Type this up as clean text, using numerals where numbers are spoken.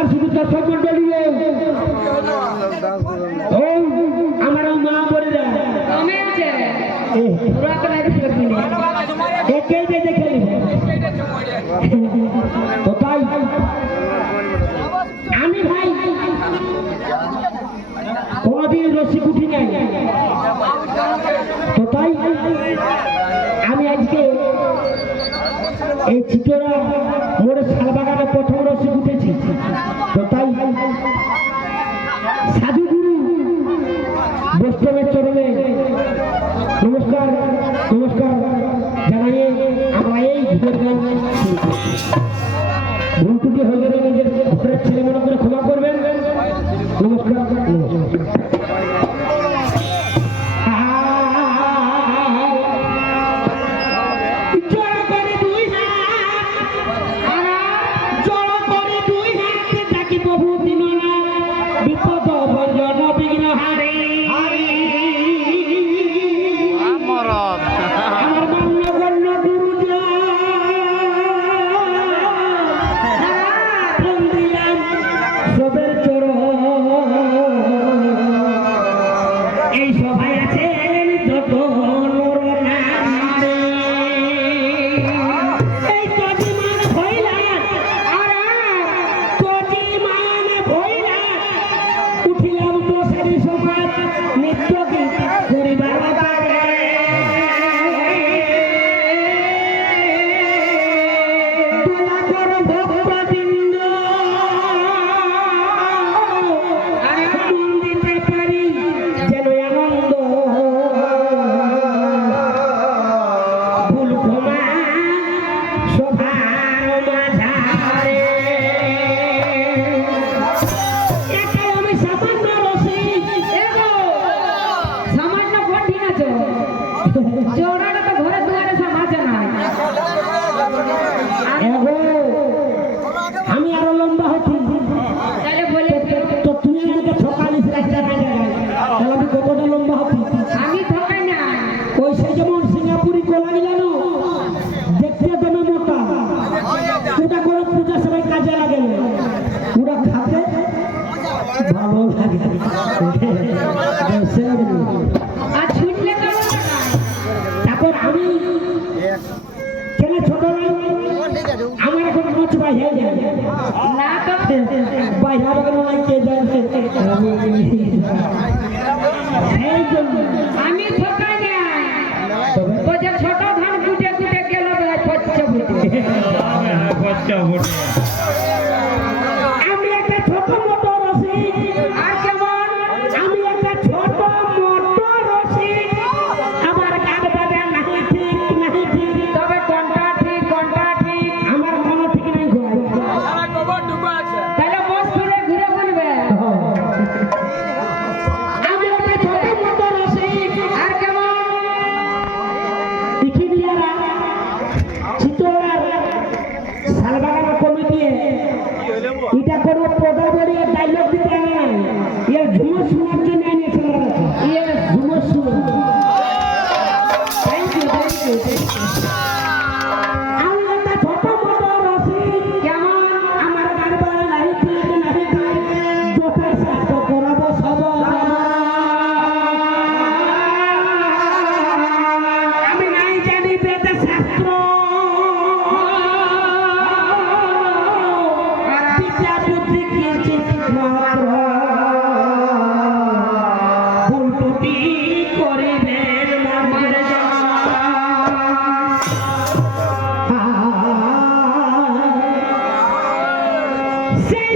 নমস্কার শুধু দর্শক মন্ডলী ও আমার মা বোনেরা কমে আছে পুরা করে একেই দেখে তো তাই আমি ভাই কোনদিন রসিক উঠি নাই তো তাই আমি আজকে এই চিতরা মোড়ে শালবাগানে প্রথম রসিক উঠেছি। তো তাই সাধুগুরু বৈষ্ণবের চরণে নমস্কার নমস্কার জানাইয়ে আমরা এই গীতের গান ভুল ত্রুটি হয়ে গেলে নিজের ঘরের ছেলে মনে করে ক্ষমা করবেন। নমস্কার নমস্কার। তারপর আমি কেন ছোট আমার এখন কোচ বাইরে না তো বাইরে কে জানছে আমি ঠকাই নাই তো যে ছোট ধান কুটে কুটে গেল পচ্চা ফুটে পচ্চা ফুটে আমি একটা ছোট মোটর রসিক আর কেমন আমি একটা ছোট মোটর রসিক আমার গান বাজা নাহি ঠিক নাহি ঠিক তবে কোনটা ঠিক আমার কোনো ঠিক নেই গো সারা কবর ডুবা আছে তাহলে বস ফিরে ঘুরে বলবে আমি একটা ছোট মোটর রসিক আর কেমন লিখি দিয়ারা চিতোড়ার শালবাগান কমিটি এটা কোনো প্রদাবলী ডায়লগ দিতে নাই এর ঝুমুর শোনার জন্য এনেছিল এর ঝুমুর শুনো থ্যাংক ইউ আমি একটা ছোট মোটর রসিক কেমন আমার গান বাজা নাহি ঠিক নাহি ঠিক যথাই শাস্ত্র করাবো সব আমি নাই জানি বেদে শাস্ত্র বিদ্যা বুদ্ধি কিঞ্চিত মাত্র ভুল ত্রুটি করিবেন না মর্যাদা। সেই